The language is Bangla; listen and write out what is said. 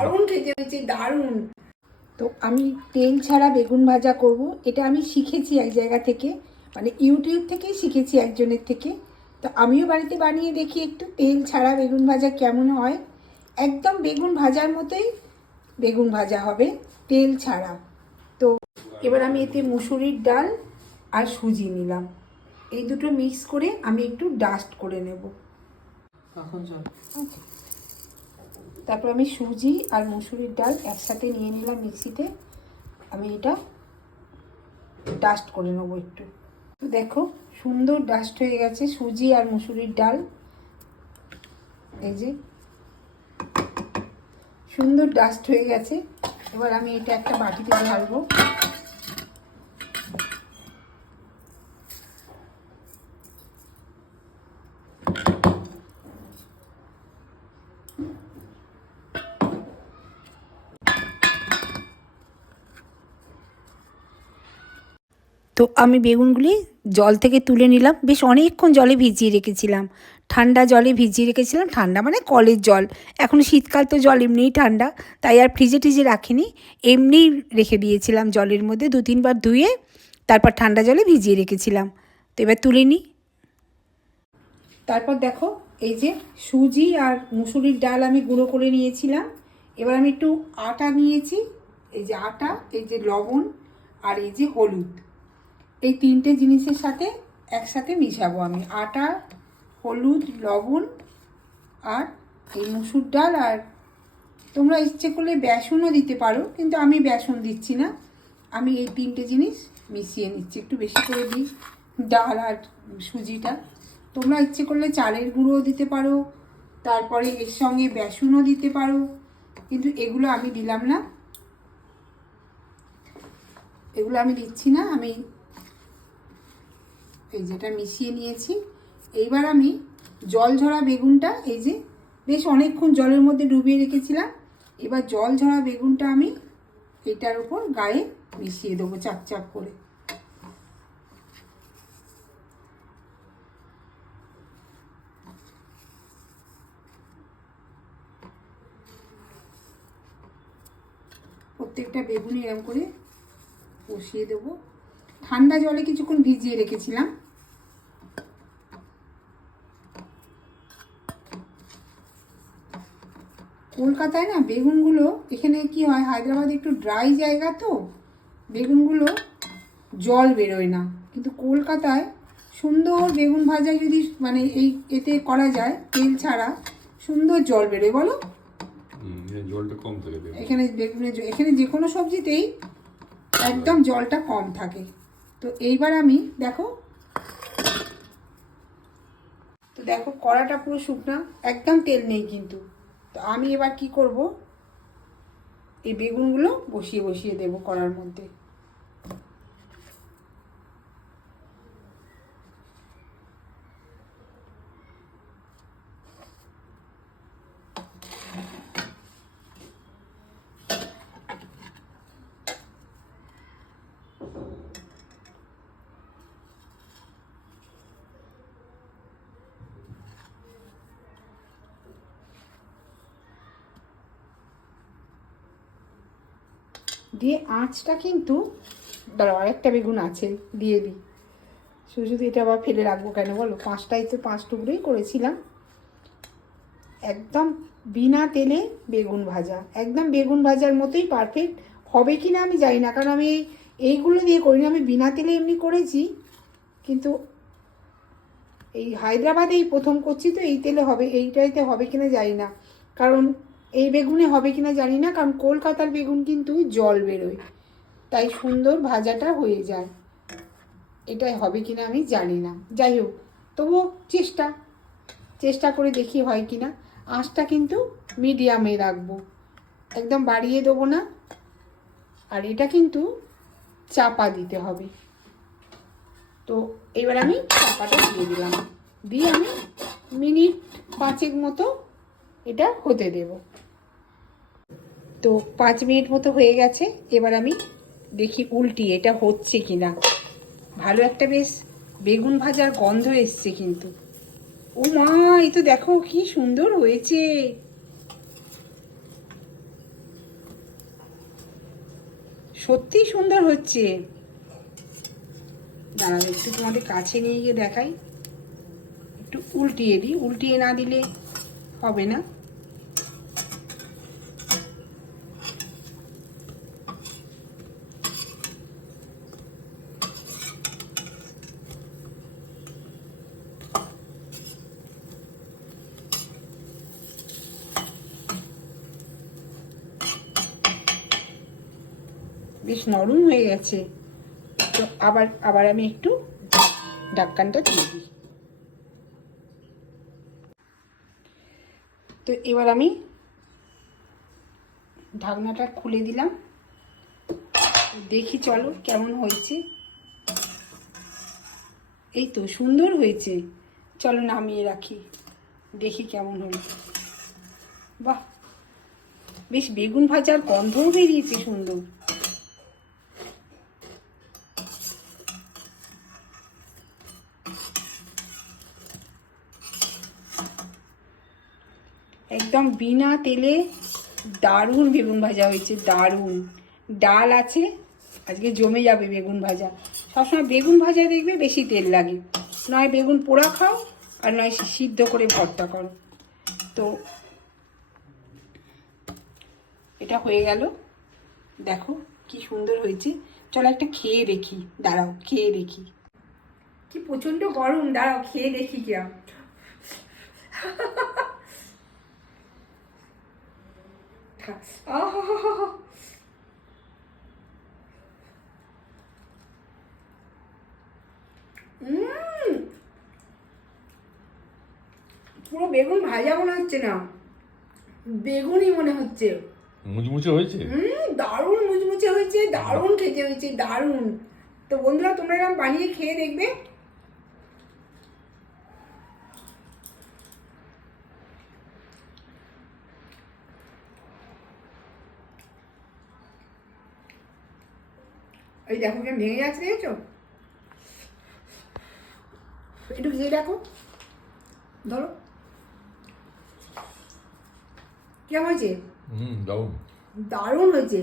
দারুণ খেতে হয়েছে দারুণ। তো আমি তেল ছাড়া বেগুন ভাজা করব। এটা আমি শিখেছি এক জায়গা থেকে মানে ইউটিউব থেকেই শিখেছি একজনের থেকে। তো আমিও বাড়িতে বানিয়ে দেখি একটু তেল ছাড়া বেগুন ভাজা কেমন হয়। একদম বেগুন ভাজার মতোই বেগুন ভাজা হবে তেল ছাড়া। তো এবার আমি এতে মুসুরির ডাল আর সুজি নিলাম। এই দুটো মিক্স করে আমি একটু ডাস্ট করে নেব। এখন চল। তারপর আমি সুজি আর মুসুরির ডাল একসাথে নিয়ে নিলাম মিক্সিতে। আমি এটা ডাস্ট করে নেব একটু। দেখো, সুন্দর ডাস্ট হয়ে গেছে সুজি আর মুসুরির ডাল। এই যে, সুন্দর ডাস্ট হয়ে গেছে। এবার আমি এটা একটা বাটিতে ঢালবো। তো আমি বেগুনগুলি জল থেকে তুলে নিলাম। বেশ অনেকক্ষণ জলে ভিজিয়ে রেখেছিলাম। ঠান্ডা জলে ভিজিয়ে রেখেছিলাম। ঠান্ডা মানে কলের জল। এখন শীতকাল তো জল এমনিই ঠান্ডা, তাই আর ফ্রিজে টিজে রাখিনি। এমনিই রেখে দিয়েছিলাম জলের মধ্যে দু তিনবার ধুয়ে, তারপর ঠান্ডা জলে ভিজিয়ে রেখেছিলাম। তো এবার তুলে নিই। তারপর দেখো, এই যে সুজি আর মুসুরির ডাল আমি গুঁড়ো করে নিয়েছিলাম। এবার আমি একটু আটা নিয়েছি। এই যে আটা, এই যে লবণ আর এই যে হলুদ। এই তিনটে জিনিসের সাথে একসাথে মিশাবো আমি। আটা, হলুদ, লবণ আর এই মুসুর ডাল আর তোমরা ইচ্ছে করলে বেসনও দিতে পারো, কিন্তু আমি বেসন দিচ্ছি না। আমি এই তিনটে জিনিস মিশিয়ে নিচ্ছি। একটু বেশি করে দিই। ডাল আর সুজিটা। তোমরা ইচ্ছে করলে চালের গুঁড়োও দিতে পারো, তারপরে এর সঙ্গে বেসনও দিতে পারো, কিন্তু এগুলো আমি দিলাম না। এগুলো আমি দিচ্ছি না, আমি এই যেটা মিশিয়ে নিয়েছি। এইবার আমি জল ঝরা বেগুনটা এই যে বেশ অনেকক্ষণ জলের মধ্যে ডুবিয়ে রেখেছিলাম। এবার জল ঝরা বেগুনটা আমি এটার উপর গায়ে মিশিয়ে দেবো চাপ চাপ করে। প্রত্যেকটা বেগুনি এরকম করে বসিয়ে দেবো। ঠান্ডা জলে কিছুক্ষণ ভিজিয়ে রেখেছিলাম। কলকাতায় না বেগুনগুলো এখানে কি হয় হায়দ্রাবাদে একটু ড্রাই জায়গা তো বেগুনগুলো জল বেরোয় না। কিন্তু কলকাতায় সুন্দর বেগুন ভাজা যদি মানে এই এতে করা যায় তেল ছাড়া সুন্দর জল বেরোয় বলো। জলটা কম থাকে এখানে বেগুনের এখানে যে কোনো সবজিতেই একদম জলটা কম থাকে। তো এইবার আমি দেখো। তো দেখো কড়াটা পুরো শুকনা একদম তেল নেই কিন্তু। তো আমি এবার কি করব? এই বেগুনগুলো বসিয়ে বসিয়ে দেব কড়ার মধ্যে। দিয়ে আঁচটা কিন্তু, দাঁড়াও, আরেকটা বেগুন আছে, দিয়ে দিই। শুধু শুধু এটা আবার ফেলে রাখব কেন বলো? পাঁচটাই তো পাঁচ টুকরোই করেছিলাম। একদম বিনা তেলে বেগুন ভাজা, একদম বেগুন ভাজার মতোই পারফেক্ট হবে কি না আমি জানি না, কারণ আমি এই এইগুলো দিয়ে করিনি, আমি বিনা তেলে এমনি করেছি, কিন্তু এই হায়দ্রাবাদে এই প্রথম করছি তো, এই তেলে হবে এইটাইতে হবে কিনা জানি না। কারণ এই বেগুনে হবে কিনা জানি না, কারণ কলকাতার বেগুন কিন্তু জল বেরোয়। তাই সুন্দর ভাজাটা হয়ে যায়। এটাই হবে কিনা আমি জানি না। যাই হোক, তবুও চেষ্টা। চেষ্টা করে দেখি হয় কিনা। আঁচটা কিন্তু মিডিয়ামে রাখব। একদম বাড়িয়ে দেবো না। আর এটা কিন্তু চাপা দিতে হবে। তো এবার আমি চাপাটা দিয়ে দিলাম। দিয়ে আমি মিনিট পাঁচেক মতো এটা হতে দেব। তো পাঁচ মিনিট মতো হয়ে গেছে, এবার আমি দেখি উল্টি এটা হচ্ছে কি না ভালো একটা বেশ বেগুন ভাজার গন্ধ এসছে কিন্তু। ও মা, এই তো দেখো কি সুন্দর হয়েছে। সত্যিই সুন্দর হচ্ছে। দাঁড়াবে একটু তোমাদের কাছে নিয়ে গিয়ে দেখাই। একটু উল্টিয়ে দিই, উল্টিয়ে না দিলে হবে না। বেশ নরম হয়ে গেছে। তো আবার আবার আমি একটু ঢাক্কানটা দিয়ে দিই। তো এবার আমি ঢাকনাটা খুলে দিলাম। দেখি চলো কেমন হয়েছে। এই তো সুন্দর হয়েছে। চলো নামিয়ে রাখি। দেখি কেমন হলো বাহ! বেশ বেগুন ভাজার গন্ধও বেরিয়েছে সুন্দর। একদম বিনা তেলে দারুণ বেগুন ভাজা হয়েছে, দারুণ। ডাল আছে, আজকে জমে যাবে বেগুন ভাজা। সবসময় বেগুন ভাজা দেখবে বেশি তেল লাগে। নয় বেগুন পোড়া খাও, আর নয় সিদ্ধ করে ভর্তা করো। তো এটা হয়ে গেল। দেখো কি সুন্দর হয়েছে। চলো একটা খেয়ে দেখি। দাঁড়াও, খেয়ে দেখি। কি প্রচণ্ড গরম, দাঁড়াও, খেয়ে দেখি কিরম আহা উম। পুরো বেগুন ভাজা মনে হচ্ছে না বেগুনই মনে হচ্ছে মুচমুচে হয়েছে হুম দারুণ মুচমুচে হয়েছে দারুণ খেতে হয়েছে দারুণ তো বন্ধুরা তোমরা এরকম বানিয়ে খেয়ে দেখবে। এই দেখো কেমন ভেঙে যাচ্ছে দেখেছ? একটু খেয়ে দেখো ধরো। কেমন হয়েছে? দারুণ। দারুণ হয়েছে।